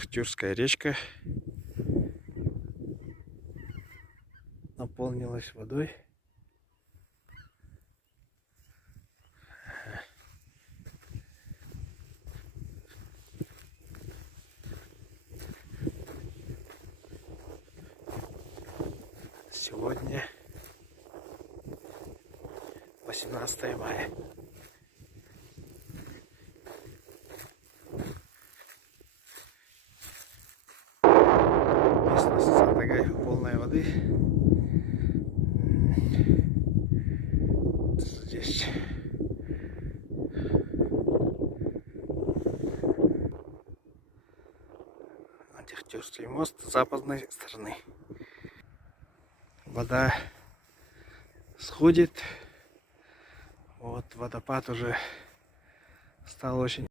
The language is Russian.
Дегтярская речка наполнилась водой. Сегодня 18 мая. Местность такая полная воды. Здесь Дегтярский мост с западной стороны. Вода сходит. Вот водопад уже стал очень